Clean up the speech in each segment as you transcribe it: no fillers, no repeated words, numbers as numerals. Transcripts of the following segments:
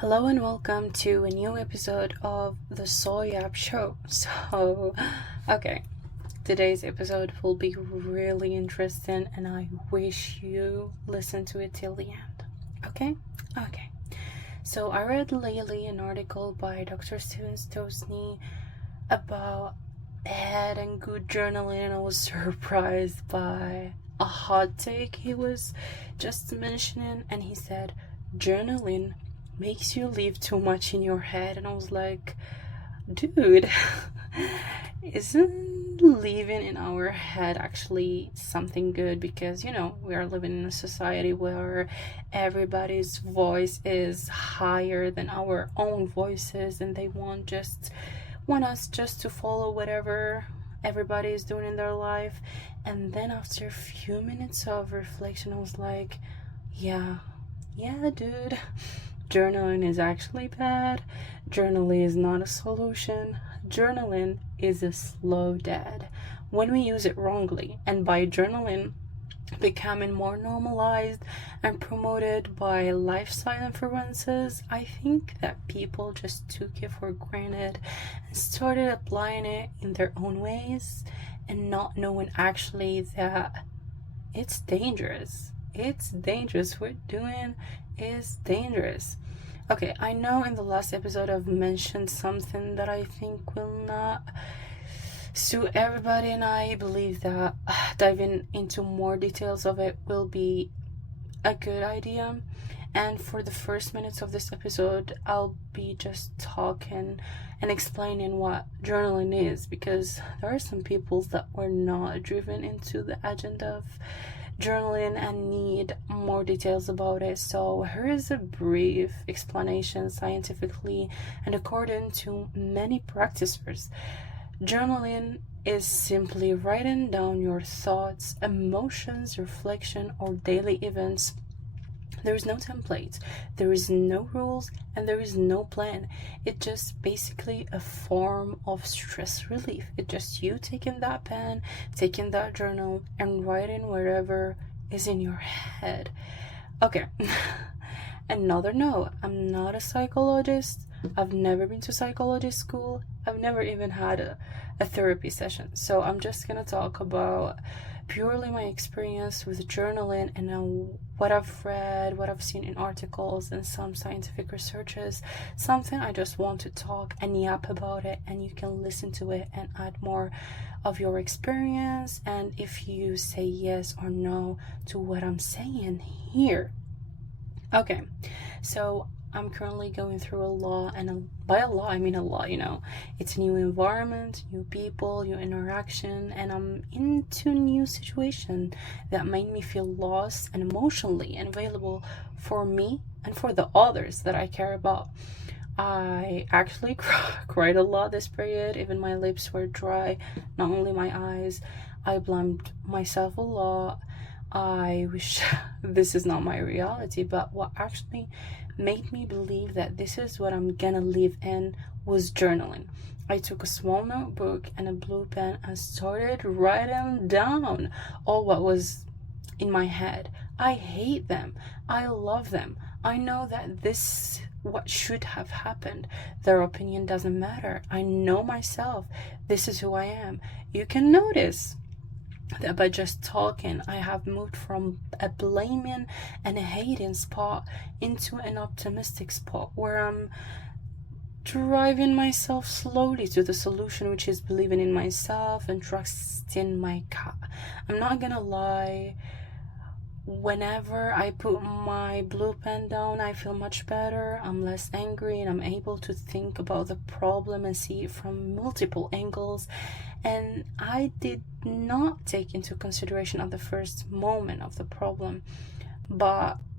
Hello and welcome to a new episode of the Soy App Show. Okay, today's episode will be really interesting and I wish you listen to it till the end. Okay? Okay. So I read lately an article by Dr. Steven Stosny about head and good journaling, and I was surprised by a hot take he was just mentioning, and he said journaling makes you live too much in your head. And I was like, dude, isn't living in our head actually something good? Because we are living in a society where everybody's voice is higher than our own voices, and they want us just to follow whatever everybody is doing in their life. And then after a few minutes of reflection, I was like, yeah, dude, journaling is actually bad. Journaling is not a solution. Journaling is a slow death when we use it wrongly. And by journaling becoming more normalized and promoted by lifestyle influences, I think that people just took it for granted and started applying it in their own ways and not knowing actually that it's dangerous. It's dangerous. What we're doing is dangerous. Okay, I know in the last episode I've mentioned something that I think will not suit everybody, and I believe that diving into more details of it will be a good idea. And for the first minutes of this episode, I'll be just talking and explaining what journaling is, because there are some people that were not driven into the agenda of journaling and need more details about it. So here is a brief explanation scientifically and according to many practitioners. Journaling is simply writing down your thoughts, emotions, reflection, or daily events. There is no template, there is no rules, and there is no plan. It's just basically a form of stress relief. It's just you taking that pen, taking that journal, and writing wherever is in your head. Okay, another note, I'm not a psychologist. I've never been to psychology school. I've never even had a therapy session. So I'm just gonna talk about purely my experience with journaling and what I've read, what I've seen in articles and some scientific researches. Something I just want to talk and yap about it, and you can listen to it and add more of your experience, and if you say yes or no to what I'm saying here. Okay, so I'm currently going through a law, and by a law I mean a law, it's a new environment, new people, new interaction, and I'm into new situation that made me feel lost and emotionally unavailable for me and for the others that I care about. I actually cried a lot this period. Even my lips were dry, not only my eyes. I blamed myself a lot. I wish this is not my reality, but what actually made me believe that this is what I'm gonna live in was journaling. I took a small notebook and a blue pen and started writing down all what was in my head. I hate them. I love them. I know that this what should have happened. Their opinion doesn't matter. I know myself. This is who I am. You can notice that by just talking, I have moved from a blaming and a hating spot into an optimistic spot where I'm driving myself slowly to the solution, which is believing in myself and trusting my gut. I'm not gonna lie. Whenever I put my blue pen down, I feel much better. I'm less angry and I'm able to think about the problem and see it from multiple angles. And I did not take into consideration at the first moment of the problem,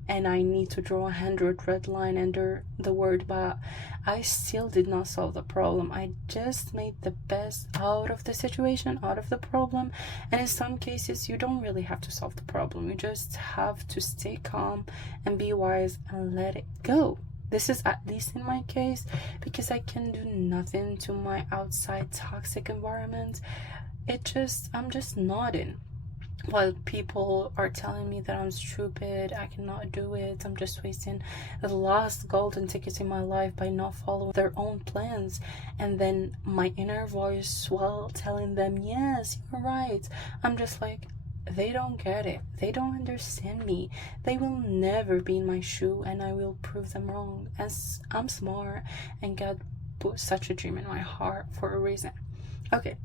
and I need to draw a 100 red line under the word but. I still did not solve the problem. I just made the best out of the situation, out of the problem. And in some cases, you don't really have to solve the problem. You just have to stay calm and be wise and let it go. This is at least in my case, because I can do nothing to my outside toxic environment. I'm just nodding. while people are telling me that I'm stupid, I cannot do it, I'm just wasting the last golden tickets in my life by not following their own plans. And then my inner voice, while telling them, yes, you're right, I'm just like, they don't get it, they don't understand me, they will never be in my shoe, and I will prove them wrong, as I'm smart and God put such a dream in my heart for a reason. Okay,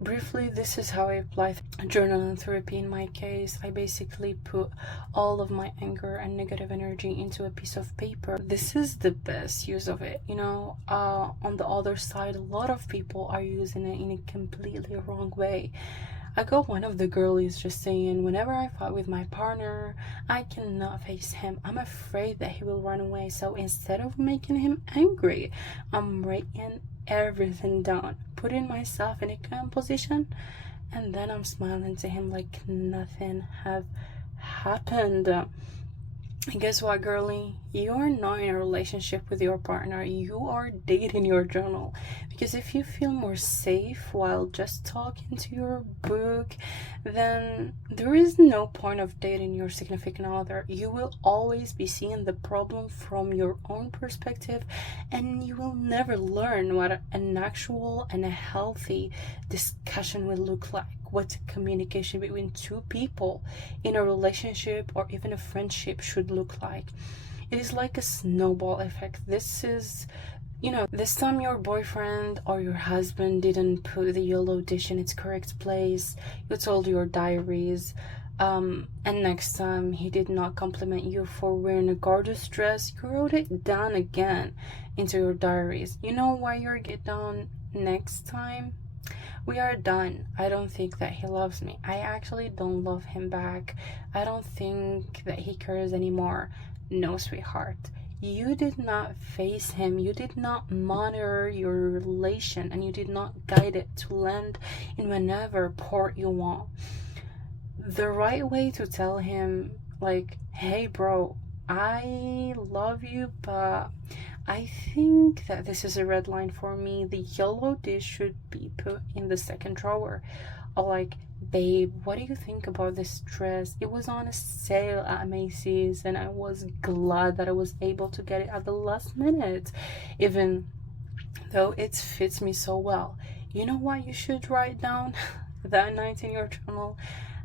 briefly, this is how I apply journaling therapy in my case. I basically put all of my anger and negative energy into a piece of paper. This is the best use of it. On the other side, a lot of people are using it in a completely wrong way. I got one of the girlies just saying, whenever I fight with my partner, I cannot face him. I'm afraid that he will run away. So instead of making him angry, I'm writing everything down, putting myself in a calm position, and then I'm smiling to him like nothing have happened. And guess what, girlie? You are not in a relationship with your partner. You are dating your journal. Because if you feel more safe while just talking to your book, then there is no point of dating your significant other. You will always be seeing the problem from your own perspective, and you will never learn what an actual and a healthy discussion will look like. What communication between two people in a relationship or even a friendship should look like. It is like a snowball effect. This time your boyfriend or your husband didn't put the yellow dish in its correct place, you told your diaries, and next time he did not compliment you for wearing a gorgeous dress, you wrote it down again into your diaries. You know why you're get down next time? We are done. I don't think that he loves me. I actually don't love him back. I don't think that he cares anymore. No, sweetheart. You did not face him. You did not monitor your relation, and you did not guide it to land in whenever port you want. The right way to tell him, like, hey bro, I love you, but I think that this is a red line for me. The yellow dish should be put in the second drawer. Or like, babe, what do you think about this dress? It was on a sale at Macy's and I was glad that I was able to get it at the last minute, even though it fits me so well. You know what you should write down that night in your journal?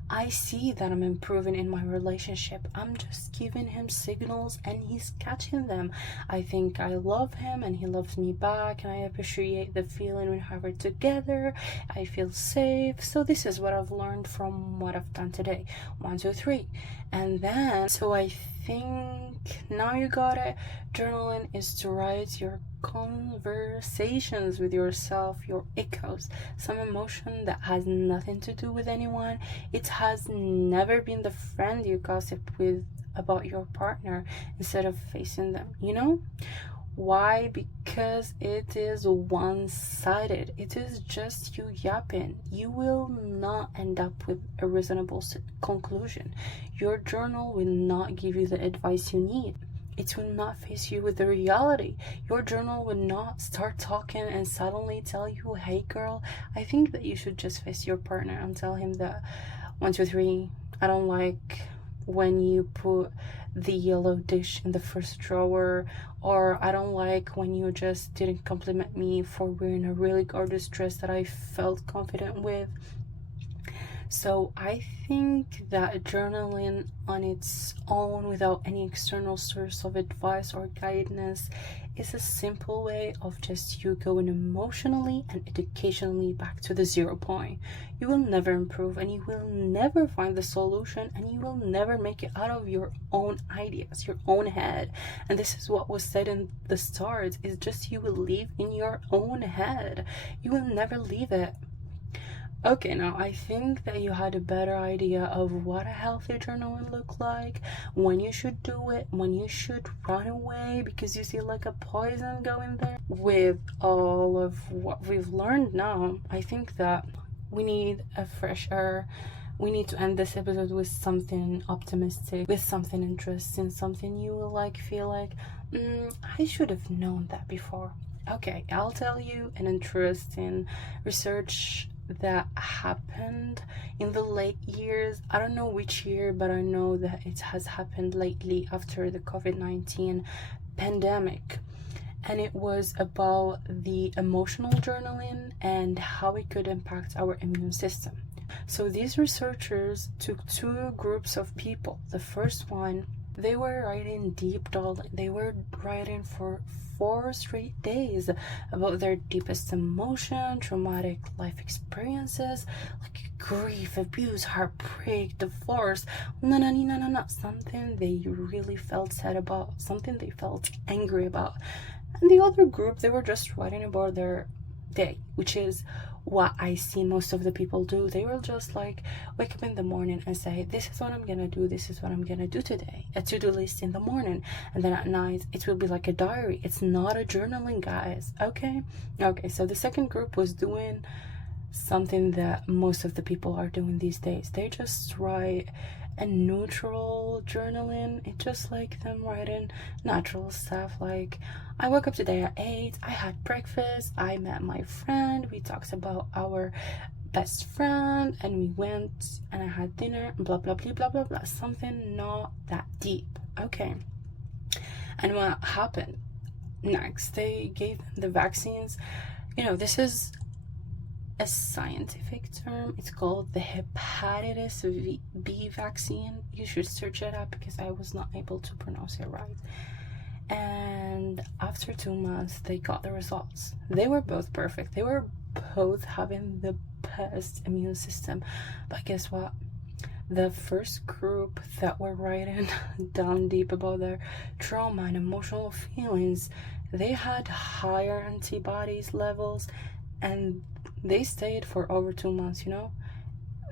I see that I'm improving in my relationship. I'm just giving him signals and he's catching them. I think I love him and he loves me back, and I appreciate the feeling we have it together. I feel safe. So this is what I've learned from what I've done today. 1, 2, 3. And then, so I think now you got it. Journaling is to write your conversations with yourself, your echoes, some emotion that has nothing to do with anyone. It has never been the friend you gossip with about your partner instead of facing them. Why? Because it is one-sided. It is just you yapping. You will not end up with a reasonable conclusion. Your journal will not give you the advice you need. It will not face you with the reality. Your journal will not start talking and suddenly tell you, hey girl, I think that you should just face your partner and tell him that 1, 2, 3, I don't like when you put the yellow dish in the first drawer, or I don't like when you just didn't compliment me for wearing a really gorgeous dress that I felt confident with. So I think that journaling on its own without any external source of advice or guidance is a simple way of just you going emotionally and educationally back to the 0 point. You will never improve, and you will never find the solution, and you will never make it out of your own ideas, your own head. And this is what was said in the start, is just you will live in your own head. You will never leave it. Okay, now I think that you had a better idea of what a healthy journal would look like, when you should do it, when you should run away because you see like a poison going there. With all of what we've learned now, I think that we need a fresh air. We need to end this episode with something optimistic, with something interesting, something you will feel like, I should have known that before. Okay, I'll tell you an interesting research that happened in the late years. I don't know which year, but I know that it has happened lately after the COVID-19 pandemic. And it was about the emotional journaling and how it could impact our immune system. So these researchers took two groups of people. The first one, they were writing deep journaling. They were writing for 4 straight days about their deepest emotion, traumatic life experiences, like grief, abuse, heartbreak, divorce, something they really felt sad about, something they felt angry about. And the other group, they were just writing about their day, which is what I see most of the people do. They will just like wake up in the morning and say, this is what I'm gonna do, this is what I'm gonna do today. A to-do list in the morning, and then at night it will be like a diary. It's not a journaling, guys. Okay, so the second group was doing something that most of the people are doing these days. They just write a neutral journaling. It's just like them writing natural stuff, like, I woke up today at 8, I had breakfast, I met my friend, we talked about our best friend, and we went and I had dinner, blah blah blah blah blah blah. Something not that deep. Okay. And what happened next, they gave them the vaccines. This is a scientific term. It's called the hepatitis B vaccine. You should search it up because I was not able to pronounce it right. And after 2 months, they got the results. They were both perfect. They were both having the best immune system. But guess what? The first group that were writing down deep about their trauma and emotional feelings, they had higher antibodies levels, and they stayed for over 2 months.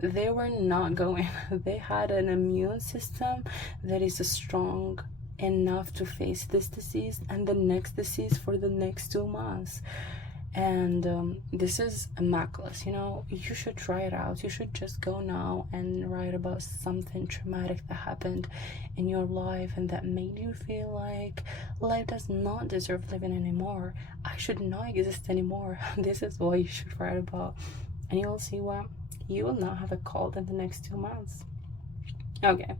They were not going. They had an immune system that is strong enough to face this disease and the next disease for the next 2 months. And this is immaculate. You should try it out. You should just go now and write about something traumatic that happened in your life and that made you feel like life does not deserve living anymore. I should not exist anymore. This is what you should write about, and you will see what you will not have a cold in the next 2 months. Okay,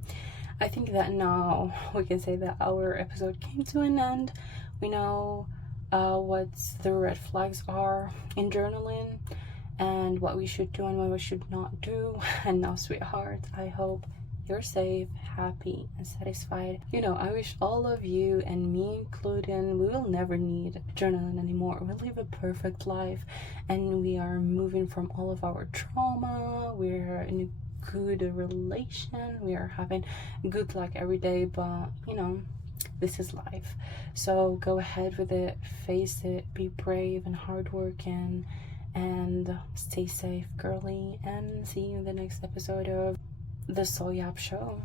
I think that now we can say that our episode came to an end. We know what the red flags are in journaling and what we should do and what we should not do. And now, sweetheart, I hope you're safe, happy, and satisfied. I wish all of you, and me including, we will never need journaling anymore. We live a perfect life, and we are moving from all of our trauma. We're in a good relation. We are having good luck every day, but this is life. So go ahead with it, face it, be brave and hardworking, and stay safe, girly, and see you in the next episode of the Soul Yap Show.